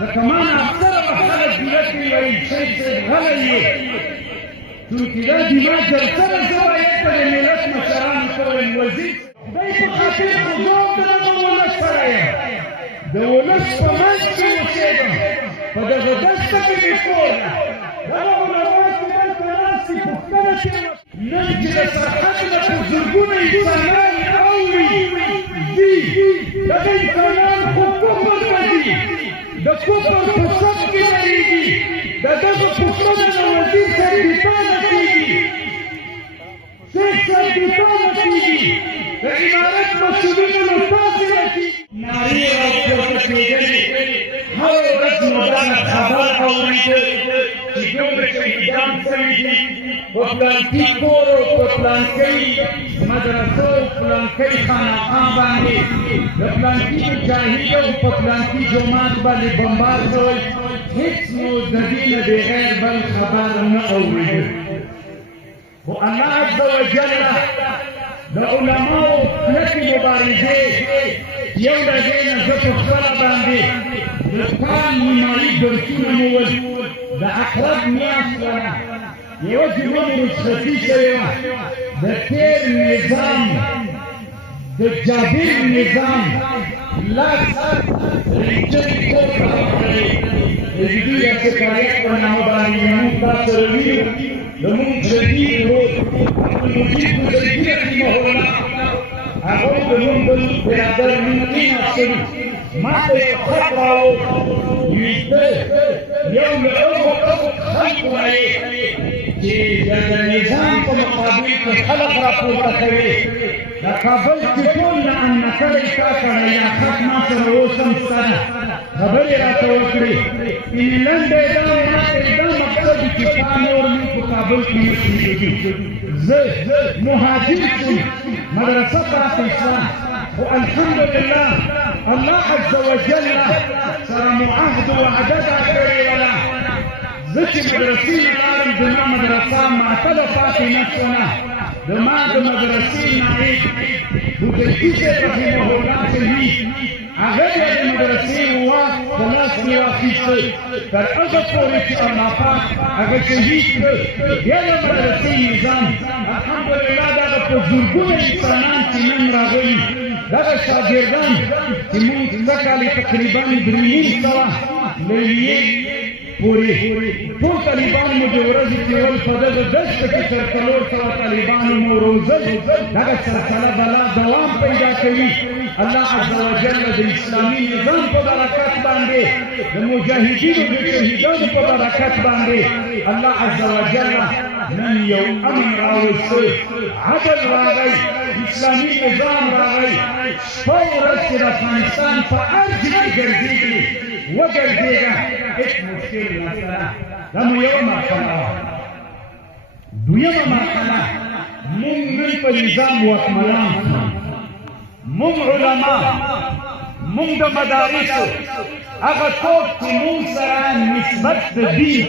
ځکه ما نه اکثره به خلک ګیله کوي وایي شیخ صاحب غلی یې چونکې دا دماغ جلسه ده زه باید که د ملت مشرانو ته وایم وزیر خدای په خاطر خو زه هم د دغه ولس سره یم د ولس په منځ کې اوسېږم په دغه دښته کې مې کور ده دغه علما چې دلته ناست دي پوښتنه کوي نن چې د سرحد نه په زرګونه انسانان اوړي ځي دغه انسانان خو کفر ته ځي د کفر په صف کې درېږي د دغه پوښتنه د وزیر صاحب دفاع نه کېږي شیخ صاحب دفاع نه کېږي د امارت مسؤلینو له تاسې نه کېږي نارې راپورته کېدلې هره ورځ مو دغه خبر اورېده چې دومره شهیدان سوي دي په پلانکي کور او په پلانکۍ مدرسو او پلانکۍ خانقاه باندې د پلانکي مجاهد او په پلانکي جومات باندې بمبار شوی هېڅ مو د دې نه بغیر بل خبر نه اورېده خو الله عز وجل د علماو کلکې مبارزې یو د دې نه زه په خپله باندې د کال نیمایي درسونه مو ول د اقرب میاشت ونه یوه جمعه مو رخصتي شوې وه د تېر نظام د جابر نظام لاس ریچري کور ته راغلی د جدي یا سکایت په نامه باندې زموږ تا سره ویلو زموږ جدید ورور عبدالمجید بزرګي رحمه الله هغوی زموږ بل برادر نوري ناصري ما ته یو خط راوړ ویده یو له هغو خلکو نه چې د نظام په مقابل کې خلک راپورته کوي د کابل کې ټول لعنه کړی تا کړی یا خط ما سره اوس هم شته ده خبرې راته وکړې یعنې لنډه یې دا ما ته دا مقصد چې تا نور موږ په کابل کې نه پرېږدي زه مهاجر شوم مدرسه پاتې شوه خو الحمدلله الله عز وجل سره مو عهد و وعده دا کړې وله زه چې مدرسې نه لاړم زما مدرسه معطله پاتې نه شوه د ما د مدرسې نائب بزرګي صاحب رحمه الله چې وي هغه بیا د مدرسې واک په لاس کې واخیستی تر هغه پورې چې الله پاک هغه شهید کړ بیا د مدرسې نظام الحمدلله دغه په زرګونه انسانان چې نن راغلي دغه شاګردان چې مونږ څه کالې تقریبا 3,500 لیلیې پورې ټول طالبان مو د ورځې تېرول په دغه دښته کې تر 400 طالبانو مو روزل دغه سلسله بلا دوام پیدا کوي الله عز وجل د اسلامي نظام په برکت باندې د مجاهدینو د شهیدانو په برکت باندې الله عز وجل نن یو امن راوستی عدل راغی اسلامي نظام راغی شپه ورځ چې د افغانستان په هر ځای کې ګرځېږي وګرځېږه هیڅ مشکل نشته دا مو یوه مرحله وه دویمه مرحله موږ نن په نظام واکمنان شو موږ علما موږ د مدارسو هغه څوک چې موږ سره نسبت د دین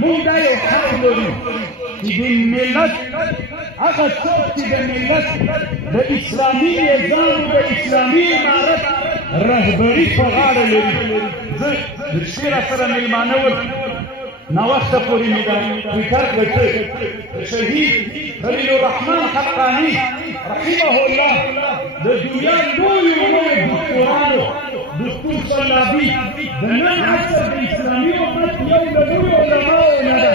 موږ دا یو حق لرو چې د ملت هغه څوک چې د ملت د اسلامي نظام د اسلامي امارت رهبري په غاړه لري زه د شپې را سره مېلمانه ول ناوخته پورې مې دا ټویټر کړی شهید خلیل الرحمن حقاني رحمه الله د دنیا لویو دکتورانو دکتور صلابي د نن عصر د اسلامي امت یو له لویو علماو نه ده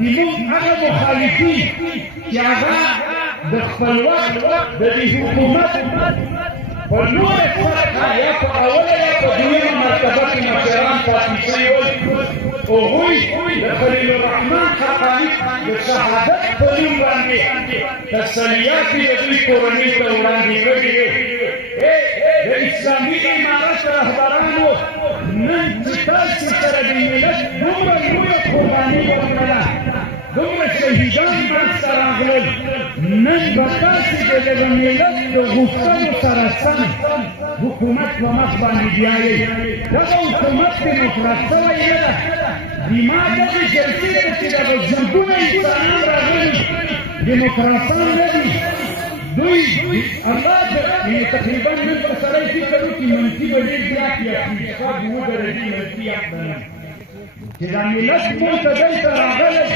زموږ هغه مخالفین چې هغه د خپل وخت د دې حکومت په لویه سطحه یا په اوله یا په دویمه مرتبه کې مشران پاتې شوي ول هغوی د خلیل الرحمن حقاني د شهادت په نوم باندې تسلیات یې د دوی کورنۍ ته وړاندې کړي د اسلامي امارت رهبرانو نن چې تاسې سره د ملت دومره لویه قرباني وکړله دومره شهیدان منځته راغلل نن به تاسې د دغه ملت د غوښتنو سره سم حکومت په مخ باندې بیایئ دغه حکومت ډیموکرات شوی نه ده زما دغې جلسې ته چې دغه زرګونه انسانان راغلي ډیموکراتان نه دي دوی الله تقریبا نن په سړی فکر وکړي منفي به ډېر زیات وي حقیقت به ودرېږي منفي حق به نه چې دا ملت موږ ته دلته راغلی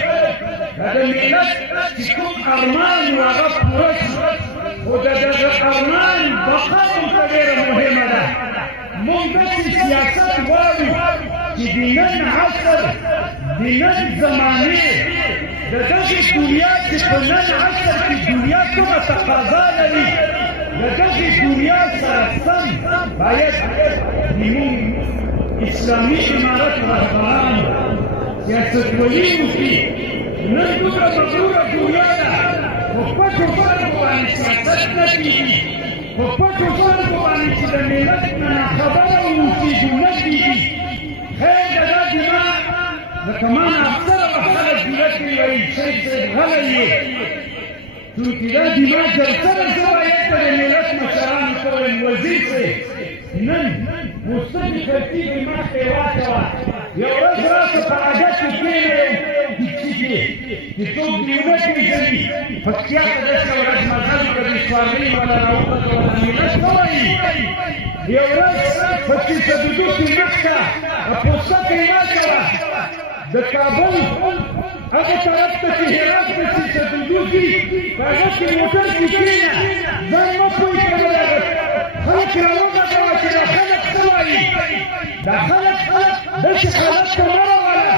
دا د ملت چې کوم ارمان و هغه پوره شي خو د دغه ارمان بقا موږ ته ډېره مهمه ده موږ داسې سیاست غواړو چې د نن عصر د نن زمانې د دغې دنیا چې په نن عصر کې دنیا کومه تقاضا لري د دغې دنیا سره سم باید زموږ اسلامي امارت رهبران سیاستولي وکړي نن دومره مغروره دنیا ده په پټو خلکو باندې سیاست نه کېږي په پټو خلکو باندې چې د ملت نه ناخبره واوسېږو نه کېږي خیر د دا دماغ لکه ما نه اکثره وخت خلک جوړه کړي وایي شیخ صاحب غلی یې چونکې دا دماغ جلسه زه باید ته د ملت مشرانو ته وایم وزیر صاحب نن مستقي ترتیب دماغ ته یې واچوه یو ورځ راسه په عادت کې کښېنه چې څوک دیونه پېژني پکتیا ته داسې ورځ مزل که د سوارلۍ ولا راوخته ولا ملت نه وایي یو ورځ پکې صدودو کې مخته پوسته ته یې واچوه د کابل هغه طرف ته چې هرات ته چې صدودو کې په هغه کې موټر کې کښېنه ځان مه پوه کوه خلک راوغږوه چې دا خلک څه وایي دا خلک داسې حالت ته مه راوله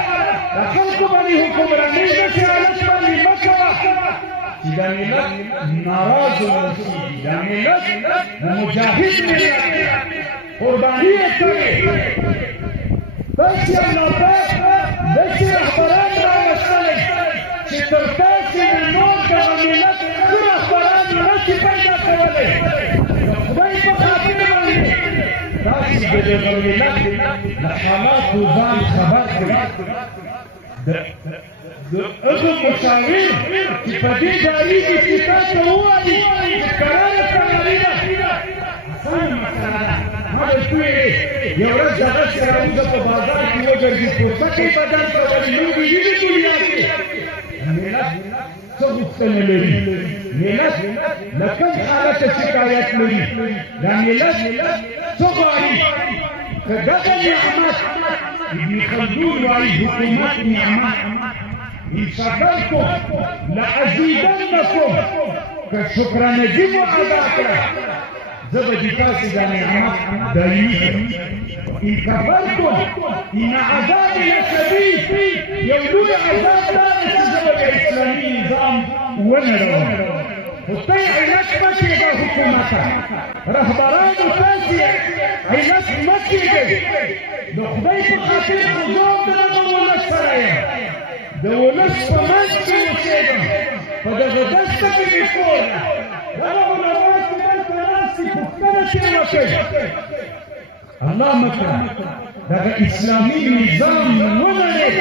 دا خلکو باندې حکمرانۍ داسې حالت باندې مه کوه چې دا ملت ناراض ورسېږي دا ملت د مجاهد ملت قرباني یې کړې داسې الله پاک داسې رهبران راوستلی چې تر تاسې نه نور دغه ملت ښه رهبران نشي پیدا کولی د خدای په خاطر باندې تاسې د دغه ملت د حالاتو ځان خبر کړئ د هغه مشاور چې په دې جارېږي چې تاسو ووایي چې کراره کراري ده اسانه مسله ده ما درته ویلې یو ورځ دغسې راوځه په بازار کې وګرځي پوستکی بدل کړه ولې موږ ویلي دنیا کې ملت څه غوښتنه لري ملت له کوم حالته شکایت لري دا ملت څه غواړي که دغه نعمت ابن خلدون وایي حکومت نعمت إن شكرتم لأزيدنكم كشكرانجي مو ادا کړه زه به دې تاسې دا نعمت دلیل إن كفرتم إن عذابي لشديد یو لوی عذاب دا دی چې زه به اسلامي نظام ونړوم خو ته یې علت مه کېږه حکومته رهبرانو تاسې علت مه کېږئ د خدای په خاطر خو زه هم د دغه ولس سره یم د ولس په منځ کې اوسېږم په دغه دسته کې مې کور ده دغه علما چې دلته ناست دي پوښتنه ترې وکړئ الله مه کړه دغه اسلامي نظام ونړېد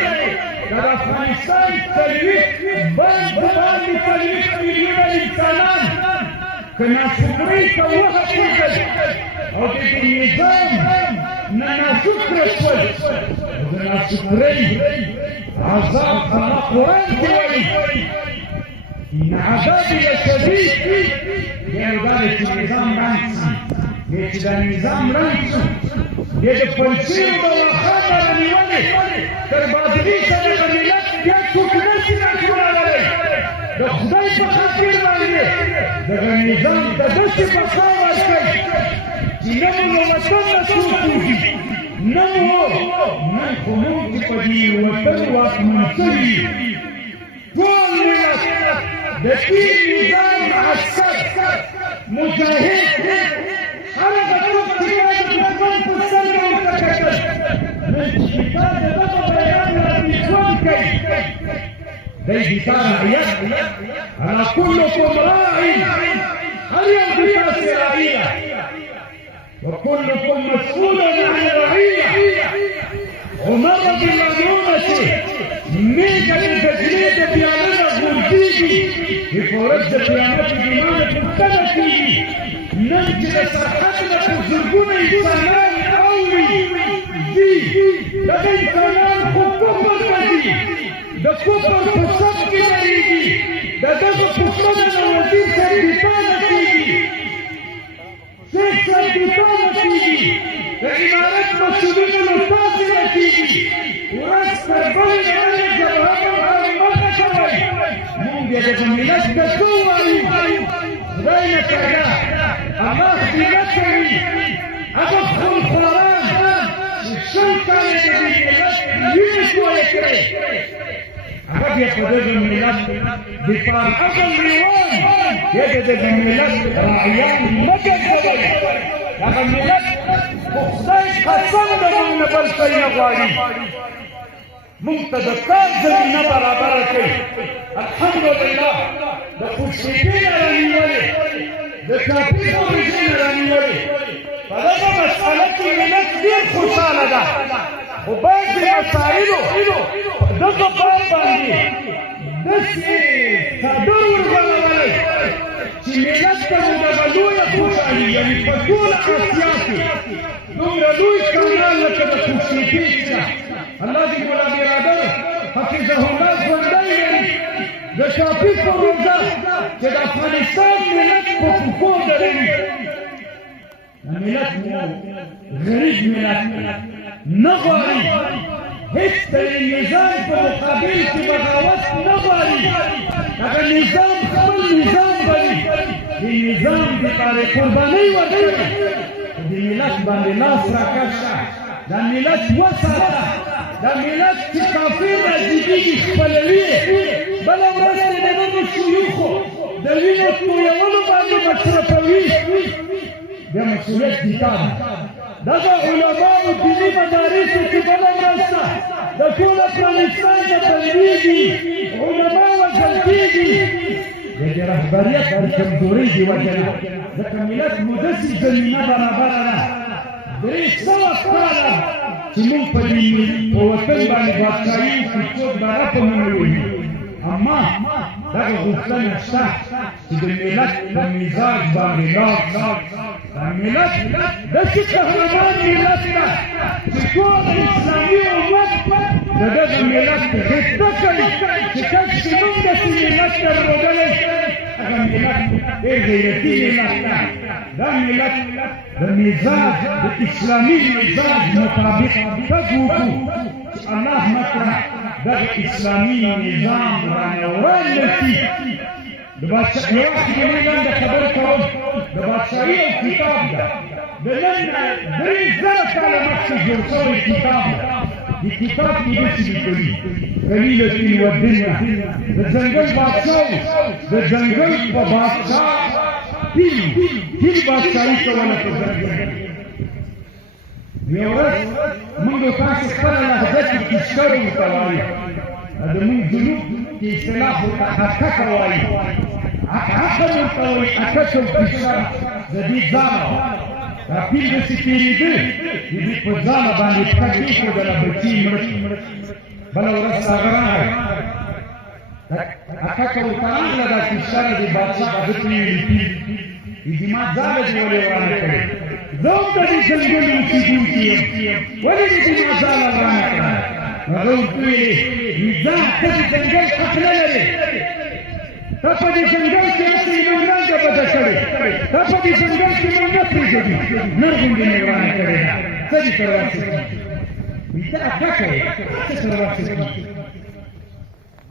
د افغانستان 40 باندې 40 میلیونه انسانان که ناشکرۍ ته وهڅېدل او د دې نظام نه ناشکره شول او د ناشکرۍ عذاب الله قرآن کې وایي إن عذابي لشديد یعنې دا دی چې نظام رنګ شي دی چې دا نظام رنګ شي دی د پنسیو د واخان رانیولې تر بادغي سره د ملت بیا څوک نشي راټولولی د خدای په خاطر باندې دغه نظام ته داسې بقا ورکړئ چې نه مو له وطن نه څوک وځي نه مو نن خو موږ چې په دې وطن واکمن شوي ټول ملت د دې نظام عسکر مجاهد هر هغه څوک چې دا د دښمن په سترګه ورته کتل نن چې دا د دغه بیان باندې ژوند کوي دی دفاع رعیت على كلكم راع هر یو د تاسې راعي ده وكلكم مسؤول عن رعية عمر رضي الله عنه چې میږه د تجربې د پیالونه غورځېږي په ورځ د قیامت د ایمان پوښتنه کېږي نن چې د سرحد نه په زرګونه انسانان اوړي ځي دغه انسانان خو کفر ته ځي د کفر په صف کې درېږي د دغه پوښتنه د وزیر صاحب دفاع نه کېږي دیتا نکیږي د امارت مسؤلینو له تاسې نکیږي ورځ تر بلې بلې جبهه مخه کوئ موږ بیا دغه ملت ته څه ووایو خدای نه کړه الله خدمت کوي هغه خونخواران چې شل کاله د دې ملت وینې تویې کړې هغه بیا په دغه ملت د پاک لیوان بیا د دغه ملت راعیان مه ګرځوئ هغه ملت خو خدای قسم د موږ نه بل شی نه غواړي موږ ته د کار زمینه برابره کړي الحمدلله د خوشحالۍ نه رانیولې د کافي پروژې نه رانیولې په دغه مسأله کې ملت ډېر خوشحاله ده خو بعضې مسایلو دغه باب باندې داسې څادر ورغړولی چې ملت ته مو دغه لویه خوشحالي یعنې په ټوله اسیا کې دومره لوی کانال لکه د خوشحالۍ شته الله دې مولا برادر حفظه الله ژوندی لري د کافي پروژه چې د افغانستان ملت په پښو دروي ملت غریب ملت نه غواړي هیڅ د نظام په مقابل کې بغاوت نه غواړي هغه نظام خپل نظام بلي د نظام دپاره قربانۍ ورکوي د ملت باندې لاس راکش شه دا ملت وساته دا ملت چې کافر راځېږي خپلوي بله ورځ د دغو شیوخو د وینو تویولو باندې مصرفوي بیا مسؤلیت دیتا ده دغه علماو دیني مدارسو کې بله ورځ ته د ټول افغانستان نه بندېږي علما وژل کېږي د دې رهبریت د کمزورۍ د وجې نه ځکه ملت مو داسې زمینه برابره ده 300 کاله چې موږ په دې وطن باندې بادشاهي چې څوک به راپمنوي اما دغه غوښتنه شته چې د ملت په مزاج باندې لاک دا ملت داسې قهرمان ملت ده چې ټول اسلامي امت د دغه ملت خطه کوي چې کله چې موږ داسې ملت درلودلی هغه ملت ډېر غیرتي ملت ده دا ملت د مزاج د اسلامي مزاج مطابق تګ وکړو چې الله مکړه دغه اسلامي نظام رانیول نه شي د بادشاهي یو وخت کې موږ لنډه خبره کوم د بادشاهي یو کتاب ده د نن 3,000 کاله مخکې جوړ شوی کتاب ده د کتاب کې داسې لیکلي قلیلة والدنیا د ځنګل بادشاه د ځنګل په بادشاه تیل بادشاهي کوله په ځنګل یو ورځ موږ تاسو خپله لهجه کې کشکر ورته وایو د موږ جنوب کې اصطلاح ورته حقه وایي حقه ورته وایي اکچ او کشکر د دې ځاله دا پیل داسې تېرېده د دې په ځاله باندې پښه کېښودله بچي مړه بله ورځ هغه راغی اکچ ورته راغله دا کشکره د بادشاه هغه ته یې لیکي زما ځاله دې ولې ورانه کړې زه هم د دې ځنګل اوسېدونکی یم ولې دې زما ځاله ورانه کړه هغه ورته ویلې ځه ته د ځنګل حق نه لرې ته په دې ځنګل کې هسې زموږ رنګه بده کړې ته په دې ځنګل کې موږ نه پرېږدي نر غوندې مې ورانه کړې ده څه دې سره ورسې کېږي وایي ته احمقه یې څه سره ورسې کېږي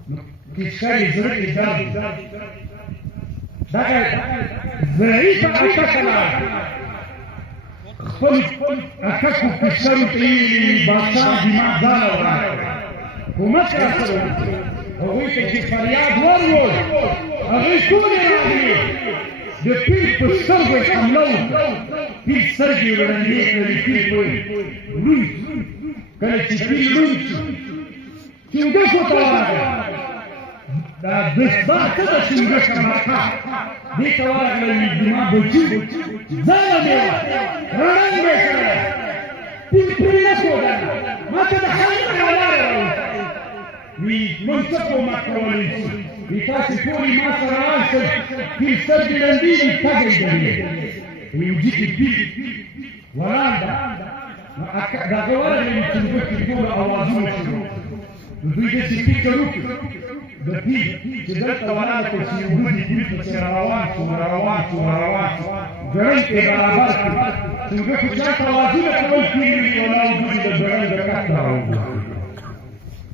نو کشکر یې زړه کې درد دغه ضعیفه اککه لاره خپل اککو کشکرو ته یې ویلي بادشاه زما ځاله ورانه کړه حکومت راسره وکړي هغوی ته چې فریاد ولول هغوی ټولې راغلې د پیل په سترګو یې حمله وکړه پیل سترګې یې ړندې کړلې پیل په ړوند کله چې پیل ړوند شو چنګښو ته ورغی دا څه ده چنګښه مکه دې ته ورغله زما بچي ځاله مې وه رڼنګ یې کړی پیل پرې نه ښودله ما ته د حل څخه لاره راوښته وی موږ څه کومک کولی شو وی تاسې ټولې ما سره راشئ پیل سترګې ړندې دي تږی درې وی وجود کې پیل ولاړ ده نو د هغه ورغلې چنګښې ټولو اوازونه شروع نو دوی داسې فکر وکړو د پیل چې دلته ولاړ کړو چې اوبه دي پیل پسې روان شو ګړۍ ته یې برابر کړو څنګه خو چاته اوازونه کول کېږي ولا وګوري د ځوړند د کټ راوګوري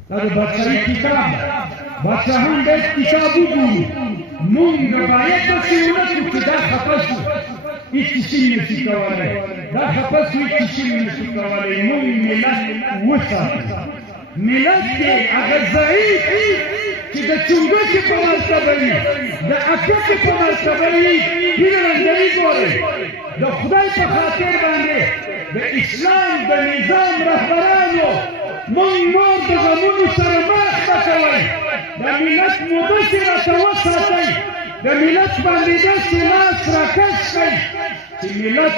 دا د بادشاهي کتاب بادشاهان باید کتاب وګورو مونږ باید داسې ونه کړو چې دا خفه شو هېڅ کیسې نشي کولی دا خفه شو هېڅ کیسې نشي کولی مونږ ملت وساتو ملت کې هغه ضعیف چې د چونګښې په مرتبه وي د اټکې په مرتبه وي هیله رنګري ګورئ د خدای په خاطر باندې د اسلام د نظام رهبرانو مونږ نور د غمونو سره مخ به کوئ د ملت مدسې راته وساتئ د ملت باندې داسې لاس راکش کئ چې ملت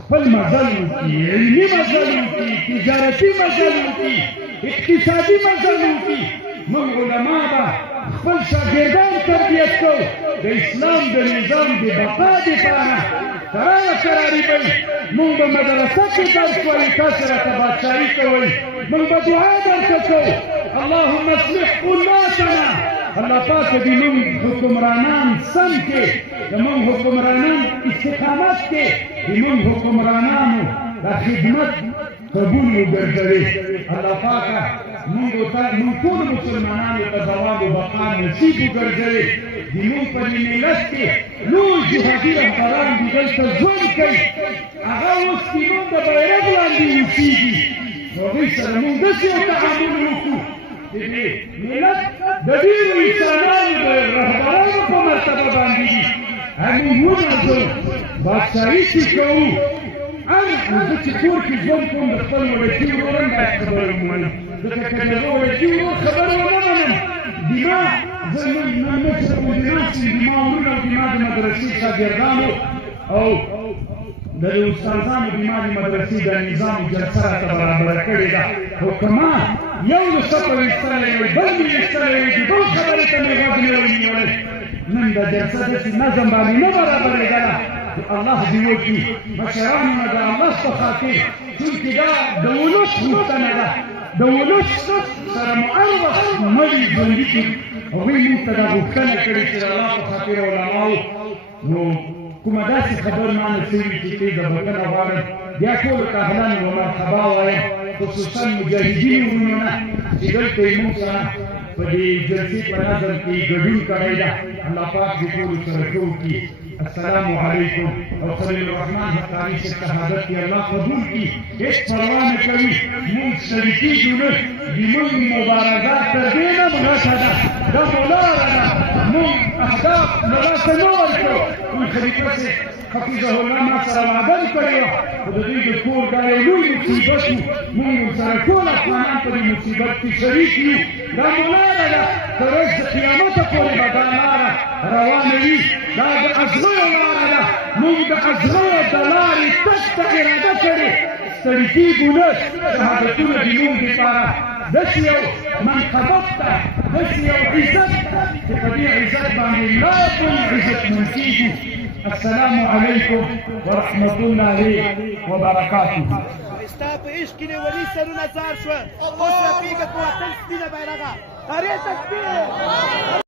خپل مزل وکړي علمي مزل وکړي تجارتي مزل وکړي اقتصادي مزل وکړي موږ علما به خپل شاګردان تربیت کوو د اسلام د نظام د بقا دپاره کراره کراري به موږ به مدرسه کې درس وایو تاسو راته بادشاهي کوئ موږ به دعا درته کوو اللهم اصلح امتنا الله پاک دې موږ حکمرانان سم کې د موږ حکمرانان استقامت کې د موږ حکمرانانو د خدمت قبول وګرځوي الله پاکه موږ ټولو مسلمانانو ته دوام و بقا نصیب وګرځوي د موږ په دې ملت کې لوی جهادي رهبران دي دلته ژوند کوي هغه اوس تیمون د بیرغ لاندې اوسېږي نو هغوی سره موږ داسې یو تعامل وکړو چې د ملت د ډېرو انسانانو د رهبرانو په مرتبه باندې دي هموږ ونازو بادشاهي چې کوو زه چې کور کې ژوند کوم د خپل ولسي ورور هم باید خبره ومنم ځکه که د هغه ولسي ورور خبره ونه منم دما زه نن مصر باندې ناست یم دما ورونه او دما د مدرسې شاګردانو او د استادانو دما د مدرسې د نظام جلسه راته برابره کړې ده خو که ما یو د صفه ویستلی وی بل مې ویستلی وی د بل خبرې ته مې غوږ نه وی نیولی نن دا جلسه داسې نظم باندې نه برابرېدله الله دې وکړي مشرانو نه د الله په خاطر چونکې دا د ولس غوښتنه ده د ولس سره مو هر وخت مړي ژوندي کړي هغوی موږ ته دا غوښتنه کړې چې د الله په خاطر علماو نو کومه داسې خبر ما نه شوي چې دې زه بښنه غواړم بیا ټولو ته اهلا و مرحبا وایم خصوصا مجاهدین وروڼو نه چې دلته یې موږ سره په دې جلسې په نظم کې ګډون کړی ده الله پاک دې ټولو سره ښه وکړي السلام علیکم او خلیل الرحمن حقانی سے شهادت کی اللہ قبول کی ایک پروان کوي مونږ شریکی جوړ دي مونږ مبارزات تر دې نه مغاټه ده دا مولانا ده مونږ اهداف مغاټه نه ورکړو مونږ خلیفه سے حفظه الله ما سره وعده کړی و خو د دوی د کور دا یو لوی مصیبت و مونږ سره ټول افغانان په دې مصیبت کې شریک یو دا مولانا ده تر ورځ د قیامته پورې به دا لاره روانه وي دا د ازغیو لاره ده موږ د ازغیو د لارې تګ ته اراده کړې ستړي کېږو نه شهادتونه د موږ دپاره داسې یو منقبت ته داسې یو عزت ته چې په دې عزت باندې لا ټول عزتمند کېږو السلام علیکم ورحمة الله وبرکاته ستا په عشق کې ولي سرونه زار شوه اوس رپېږه په وطن سپینه بیرغه نارې تکبیر